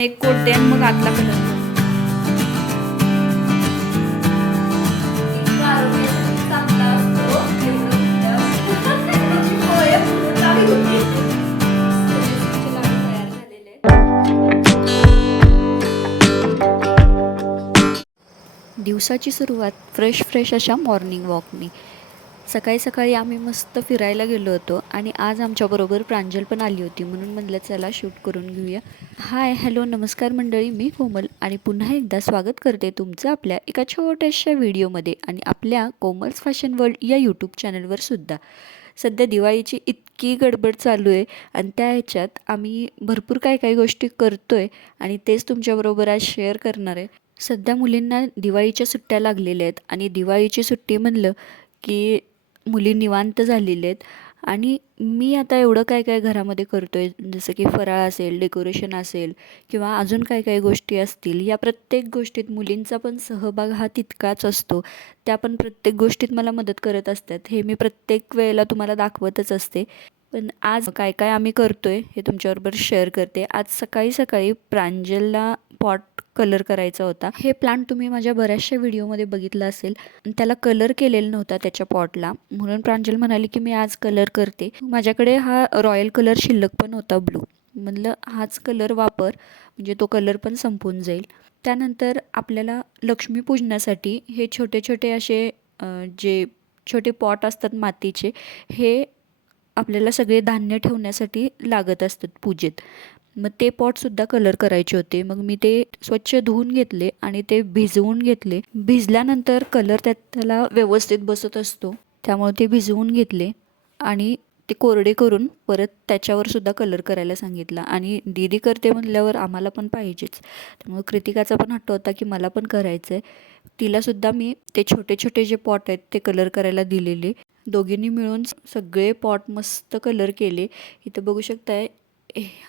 एक कोट दे मग आतला कलर दिवसाची सुरुवात फ्रेश फ्रेश अशा मॉर्निंग वॉकने सकाळी सकाळी आम्ही मस्त फिरायला गेलो होतो आणि आज आमच्याबरोबर प्रांजल पण आली होती म्हणून म्हणलं चला शूट करून घेऊया. हाय हॅलो नमस्कार मंडळी मी कोमल आणि पुन्हा एकदा स्वागत करते तुमचं आपल्या एका छोट्याशा व्हिडिओमध्ये आणि आपल्या कोमल्स फॅशन वर्ल्ड या यूट्यूब चॅनलवर सुद्धा. सध्या दिवाळीची इतकी गडबड चालू आहे आणि त्या ह्याच्यात आम्ही भरपूर काय काही गोष्टी करतो आहे आणि तेच तुमच्याबरोबर आज शेअर करणार आहे. सध्या मुलींना दिवाळीच्या सुट्ट्या लागलेल्या आहेत आणि दिवाळीची सुट्टी म्हणलं की मुली निवांत झालेले आहेत. आणि मी आता एवढं काय काय घरामध्ये करतो आहे जसं की फराळ असेल डेकोरेशन असेल किंवा अजून काय काय गोष्टी असतील या प्रत्येक गोष्टीत मुलींचा पण सहभाग हा तितकाच असतो. त्या पण प्रत्येक गोष्टीत मला मदत करत असतात. हे मी प्रत्येक वेळेला तुम्हाला दाखवतच असते. पण आज काय काय आम्ही करतो आहे हे तुमच्याबरोबर शेअर करते. आज सकाळी सकाळी प्रांजलला पॉट कलर करायचा होता. हे प्लांट तुम्ही माझ्या बऱ्याचशा व्हिडिओमध्ये बघितलं असेल. आणि त्याला कलर केलेला नव्हता त्याच्या पॉटला म्हणून प्रांजल म्हणाली की मी आज कलर करते. माझ्याकडे हा रॉयल कलर शिल्लक पण होता ब्लू म्हणलं हाच कलर वापर. म्हणजे तो कलर पण संपून जाईल. त्यानंतर आपल्याला लक्ष्मीपूजनासाठी हे छोटे छोटे असे जे छोटे पॉट असतात मातीचे हे आपल्याला सगळे धान्य ठेवण्यासाठी लागत असतात पूजेत. मग ते पॉटसुद्धा कलर करायचे होते. मग मी ते स्वच्छ धुवून घेतले आणि ते भिजवून घेतले. भिजल्यानंतर कलर त्यात त्याला व्यवस्थित बसत असतो. त्यामुळे ते भिजवून घेतले आणि ते कोरडे करून परत त्याच्यावर सुद्धा कलर करायला सांगितला. आणि दीदी करते म्हणल्यावर आम्हाला पण पाहिजेच. त्यामुळे कृतिकाचा पण हट्ट होता की मला पण करायचं आहे तिलासुद्धा मी ते छोटे छोटे जे पॉट आहेत ते कलर करायला दिलेले. दोघींनी मिळून सगळे पॉट मस्त कलर केले. इथं बघू शकताय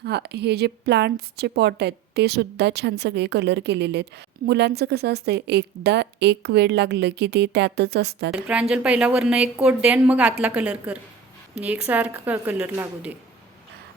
हा हे जे प्लांट्सचे पॉट आहेत ते सुद्धा छान सगळे कलर केलेले आहेत. मुलांचं कसं असतं एकदा एक वेळ लागलं की ते त्यातच असतात. प्रांजल पहिला वरनं एक कोट दे आणि मग आतला कलर कर. आणि एकसारखा कलर लागू दे.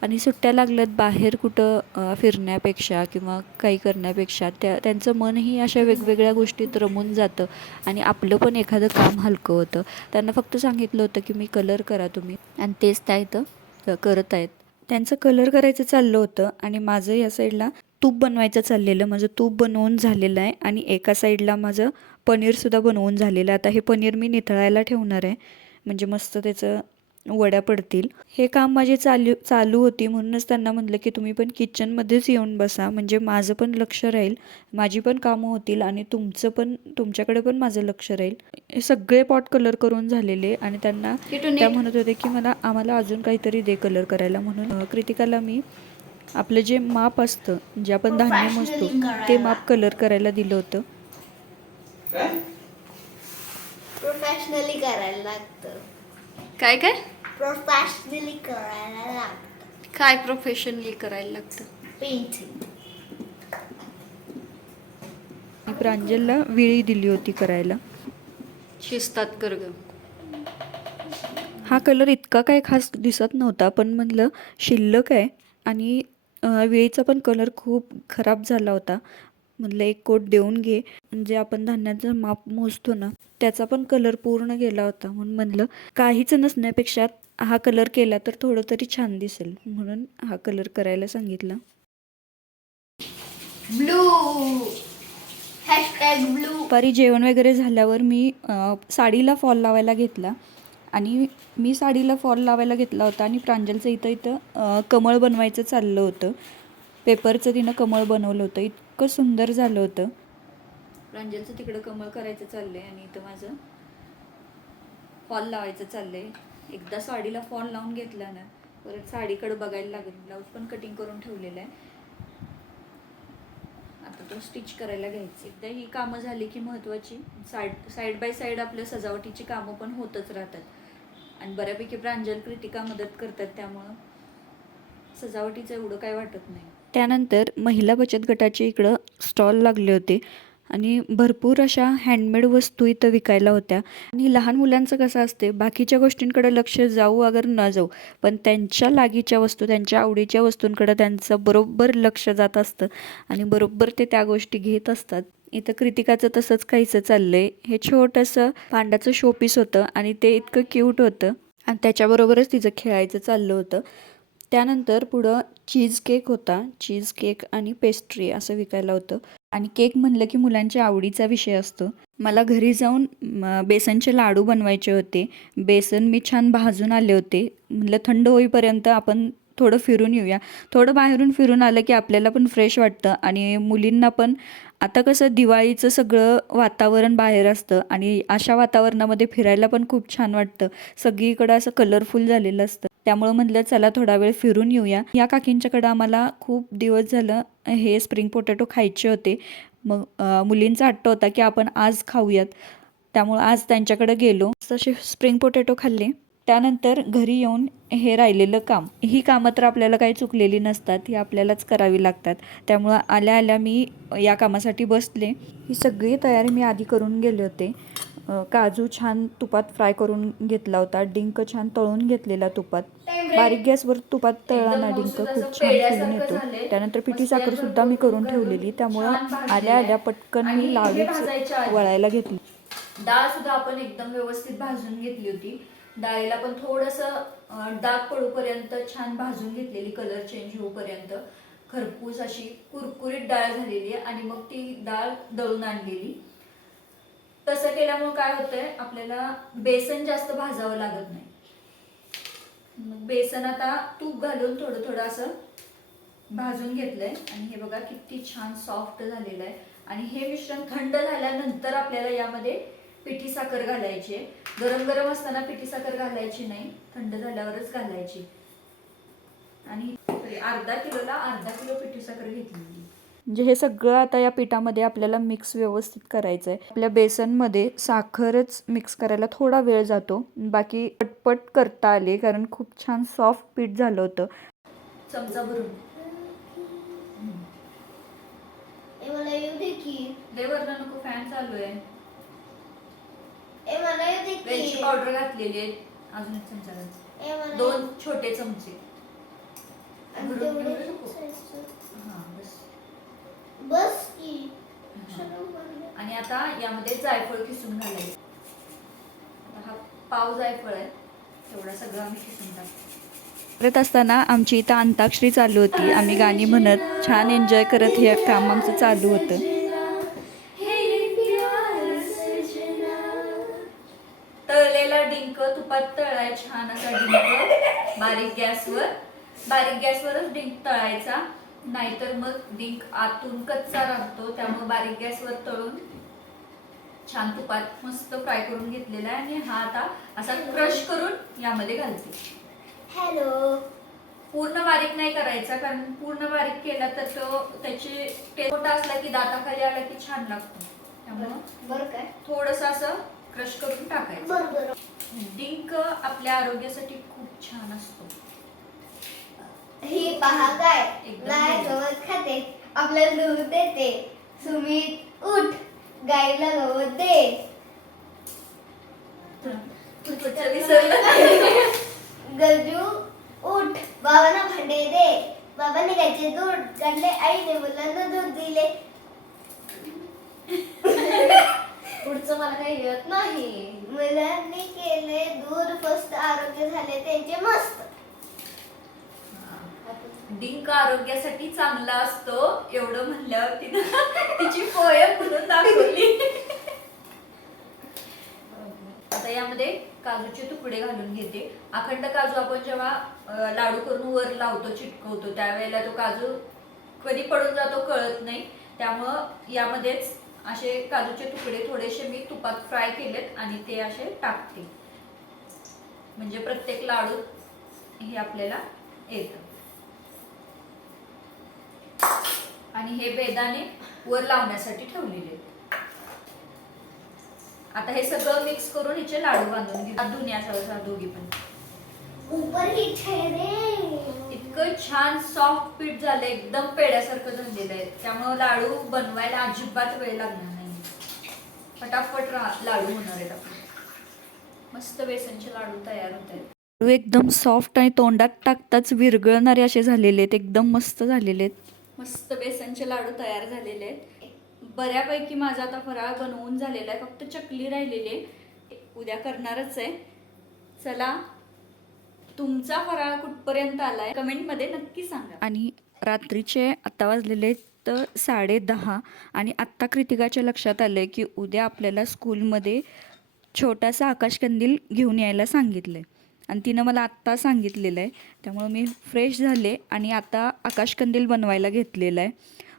आणि सुट्ट्या लागल्यात बाहेर कुठं फिरण्यापेक्षा किंवा काही करण्यापेक्षा त्या त्यांचं मनही अशा वेगवेगळ्या गोष्टीत रमून जातं. आणि आपलं पण एखादं काम हलकं होतं. त्यांना फक्त सांगितलं होतं की मी कलर करा तुम्ही. आणि तेच त्या इथं करत आहेत त्यांचं कलर करायचं चाललं होतं आणि माझं या साईडला तूप बनवायचं चाललेलं. माझं तूप बनवून झालेलं आहे आणि एका साईडला माझं पनीरसुद्धा बनवून झालेलं आहे. आता हे पनीर मी निथळायला ठेवणार आहे. म्हणजे मस्त त्याचं वड्या पडतील. हे काम माझे चालू चालू होती म्हणूनच त्यांना म्हटलं की तुम्ही पण किचनमध्येच येऊन बसा. म्हणजे माझं पण लक्ष राहील. माझी पण कामं होतील आणि तुमचं पण तुमच्याकडे पण माझं लक्ष राहील. हे सगळे पॉट कलर करून झालेले आणि त्यांना त्या म्हणत होते की मला आम्हाला अजून काहीतरी दे कलर करायला म्हणून. कृतिकाला मी आपलं जे माप असतं जे आपण धान्य मोजतो ते माप कलर करायला दिलं होतं. प्रोफेशनली करायला लागतं. काय काय? प्रोफेशनली करायला लागतं. काय प्रोफेशनली करायला लागतं? पेंटिंग मी प्रांजलला विळी दिली होती करायला. शिस्तात कर ग हा कलर इतका काय खास दिसत नव्हता पण म्हणलं शिल्लक आहे आणि अं, विळीचा पण कलर खूप खराब झाला होता. म्हणलं एक कोट देऊन घे. म्हणजे आपण धान्याचं माप मोजतो ना त्याचा पण कलर पूर्ण गेला होता. म्हणून म्हणलं काहीच नसण्यापेक्षा हा कलर केला तर थोडं तरी छान दिसेल. म्हणून हा कलर करायला सांगितला. ब्लू हॅशटॅग ब्लू दुपारी जेवण वगैरे झाल्यावर मी साडीला फॉल लावायला घेतला. आणि मी साडीला फॉल लावायला घेतला होता आणि प्रांजलचं इथं इथं कमळ बनवायचं चाललं होतं. पेपरचं तिनं कमळ बनवलं होतं. इतकं सुंदर झालं होतं. प्रांजलचं तिकडं कमळ करायचं चाललंय आणि इथं माझं फॉल लावायचं चाललंय. एकदा साडीला फॉल लावून घेतला ना परत साडीकडं बघायला लागेल. ब्लाऊज पण कटिंग करून ठेवलेला आहे. आता तो स्टिच करायला घ्यायचं. एकदा ही कामं झाली की महत्त्वाची साईड साईड बाय साईड आपल्या सजावटीची कामं पण होतच राहतात. आणि बऱ्यापैकी प्रांजल कृतिका मदत करतात त्यामुळं सजावटीचं एवढं काय वाटत नाही. त्यानंतर महिला बचत गटाचे इकडं स्टॉल लागले होते. आणि भरपूर अशा हँडमेड वस्तू इथं विकायला होत्या. आणि लहान मुलांचं कसं असते बाकीच्या गोष्टींकडे लक्ष जाऊ अगर न जाऊ पण त्यांच्या लागीच्या वस्तू त्यांच्या आवडीच्या वस्तूंकडे त्यांचं बरोबर लक्ष जात असतं आणि बरोबर ते त्या गोष्टी घेत असतात. इथं कृतिकाचं तसंच काहीसं चाललंय. हे छोटंसं पांडाचं शोपीस होतं आणि ते इतकं क्यूट होतं. आणि त्याच्याबरोबरच तिचं खेळायचं चाललं होतं. त्यानंतर पुढं चीज केक होता. चीज केक आणि पेस्ट्री असं विकायला होतं. आणि केक म्हणलं की मुलांच्या आवडीचा विषय असतो. मला घरी जाऊन बेसनचे लाडू बनवायचे होते. बेसन मी छान भाजून आले होते. म्हणलं थंड होईपर्यंत आपण थोडं फिरून येऊया. थोडं बाहेरून फिरून आलं की आपल्याला पण फ्रेश वाटतं. आणि मुलींना पण आता कसं दिवाळीचं सगळं वातावरण बाहेर असतं. आणि अशा वातावरणामध्ये फिरायला पण खूप छान वाटतं. सगळीकडं असं कलरफुल झालेलं असतं. त्यामुळं म्हटलं चला थोडा वेळ फिरून येऊया. या काकींच्याकडं आम्हाला खूप दिवस झालं हे स्प्रिंग पोटॅटो खायचे होते. मग मुलींचा हट्ट होता की आपण आज खाऊयात. त्यामुळं आज त्यांच्याकडे गेलो. तसे स्प्रिंग पोटॅटो खाल्ले. त्यानंतर घरी येऊन हे राहिलेलं काम. ही कामं तर आपल्याला काही चुकलेली नसतात ही आपल्यालाच करावी लागतात. त्यामुळं आल्या आल्या मी या कामासाठी बसले. ही सगळी तयारी मी आधी करून गेले होते. काजू छान तुपात फ्राय करून घेतला होता. डिंक छान तळून घेतलेला तुपात. बारीक गॅसवर तुपात तळला ना डिंक खूप छान फुलून येतो. त्यानंतर पिठी साखर सुद्धा मी करून ठेवलेली. त्यामुळं आल्या आल्या पटकन मी लाडूच वळायला घेतली. डाळ सुद्धा आपण एकदम व्यवस्थित भाजून घेतली होती. डाळीला पण थोडंसं डाग पडूपर्यंत छान भाजून घेतलेली कलर चेंज होऊपर्यंत. खरपूस अशी कुरकुरीत डाळ झालेली आणि मग ती डाळ दळून आणलेली. तसं केल्यामुळे काय होतंय आपल्याला बेसन जास्त भाजावं लागत नाही. मग बेसन आता तूप घालून थोडं थोडं असं भाजून घेतलंय. आणि हे बघा किती छान सॉफ्ट झालेलं आहे. आणि हे मिश्रण थंड झाल्यानंतर आपल्याला यामध्ये पिठी साखर घालायची आहे. गरम गरम असताना पिठी साखर घालायची नाही थंड झाल्यावरच घालायची. आणि अर्धा किलोला अर्धा किलो पिठी साखर घेतलेली. म्हणजे हे सगळं आता या पिठामध्ये आपल्याला मिक्स व्यवस्थित करायचं आहे आपल्या बेसनमध्ये साखरच मिक्स करायला थोडा वेळ जातो. बाकी पटपट करता आले कारण खूप छान सॉफ्ट पीठ झालं होतं. चमचा भरून. ए मला येऊ दे की. लय वरण नको फॅन चालू आहे. ए मला येऊ दे वेलची की पावडर घातलेली आहे. अजून एक चमचा घाल. ए मला दोन छोटे चमचे. हा बस. बस की. हा. आणि आता यामध्ये जायफळ किसून घालायचं. हा पाव जायफळ आहे. तेवढा सगळं आम्ही किसून टाकतो. करत असताना आमची इथं अंताक्षरी चालू होती. आम्ही गाणी म्हणत छान एन्जॉय करत हे काम आमचं चालू होतं. तळलेला डिंक तुपात तळाय छान असा डिंक. बारीक गॅसवर. बारीक गॅसवरच डिंक तळायचा. नाहीतर मग डिंक आतून कच्चा राहतो त्यामुळे बारीक गॅसवर तळून छान तुपात मस्त फ्राय करून घेतलेला आहे आणि हा आता असा क्रश करून यामध्ये घालते. हॅलो. पूर्ण बारीक नाही करायचा कारण पूर्ण बारीक केला तर तो त्याची टेस्ट असला की दाताखाली आला की छान लागतो. त्यामुळं बर काय? थोडस असं क्रश करून टाकायचं. डिंक आपल्या आरोग्यासाठी खूप छान असतो. पहा काय गाय. गवत खाते. आपल्याला दूध देते. सुमित उठ. गवत दे. उठ. बाबांना भांडे दे. बाबांनी गायचे दूध काढले आईने मुलांना दूध दिले. पुढचं मला काही येत नाही. मुलांनी केले दूध फस्त आरोग्य झाले. त्यांचे मस्त. डिंक आरोग्यासाठी चांगला असतो एवढं म्हणल्यावर तिनं तिची पोयम म्हणून दाखवली. आता यामध्ये काजूचे तुकडे घालून घेते. अखंड काजू आपण जेव्हा लाडू करून वर लावतो चिटकवतो त्यावेळेला तो काजू कधी पडून जातो कळत नाही. त्यामुळं यामध्येच असे काजूचे तुकडे थोडेसे मी तुपात फ्राय केलेत आणि ते असे टाकते. म्हणजे प्रत्येक लाडू हे आपल्याला येतं. आणि हे बेदाणे वर लावण्यासाठी ठेवलेले आहेत. आता हे सगळं मिक्स करून हिचे लाडू बांधून घेऊ. धुण्याचा दोघी पण. ही इतकं छान सॉफ्ट पीठ झालं एकदम पेड्यासारखं झालेलं आहे. त्यामुळे लाडू बनवायला अजिबात वेळ लागणार नाही. फटाफट लाडू होणार आहेत आपले. मस्त बेसनचे लाडू तयार होत आहेत. लाडू एकदम सॉफ्ट आणि तोंडात टाकताच विरघळणारे असे झालेले आहेत. एकदम मस्त झालेले आहेत. मस्त बेसनचे लाडू तयार झालेले आहेत. बऱ्यापैकी माझा आता फराळ बनवून झालेला आहे. फक्त चकली राहिलेली आहे. उद्या करणारच आहे. चला तुमचा फराळ कुठपर्यंत आलाय? कमेंटमध्ये नक्की सांगा. आणि रात्रीचे आत्ता वाजलेले तर साडे दहा आणि आत्ता कृतिकाच्या लक्षात आलं आहे की उद्या आपल्याला स्कूलमध्ये छोटासा आकाशकंदील घेऊन यायला सांगितलं आहे आणि तिनं मला आत्ता सांगितलेलं आहे. त्यामुळं मी फ्रेश झाले आणि आता आकाशकंदील बनवायला घेतलेलं आहे.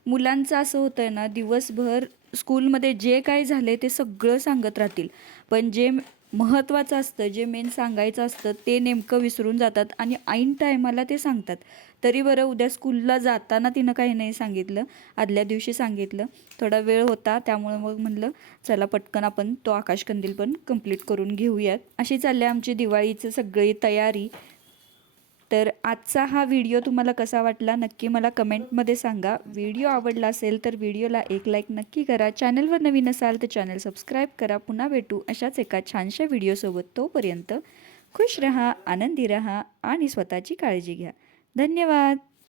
मुलांचं असं होतं आहे ना दिवसभर स्कूलमध्ये जे काही झाले ते सगळं सांगत राहतील. पण जे महत्त्वाचं असतं जे मेन सांगायचं असतं ते नेमकं विसरून जातात आणि ऐन टायमाला ते सांगतात. तरी बरं उद्या स्कूलला जाताना तिनं काही नाही सांगितलं आदल्या दिवशी सांगितलं. थोडा वेळ होता त्यामुळे मग म्हणलं चला पटकन आपण तो आकाशकंदील पण कंप्लीट करून घेऊयात. अशी चालली आमची दिवाळीचं सगळी तयारी. तर आजचा हा व्हिडिओ तुम्हाला कसा वाटला नक्की मला कमेंटमध्ये सांगा. व्हिडिओ आवडला असेल तर व्हिडिओला एक लाईक नक्की करा. चॅनलवर नवीन असाल तर चॅनल सबस्क्राईब करा. पुन्हा भेटू अशाच एका छानशा व्हिडिओसोबत तोपर्यंत खुश रहा आनंदी रहा आणि स्वतःची काळजी घ्या. धन्यवाद.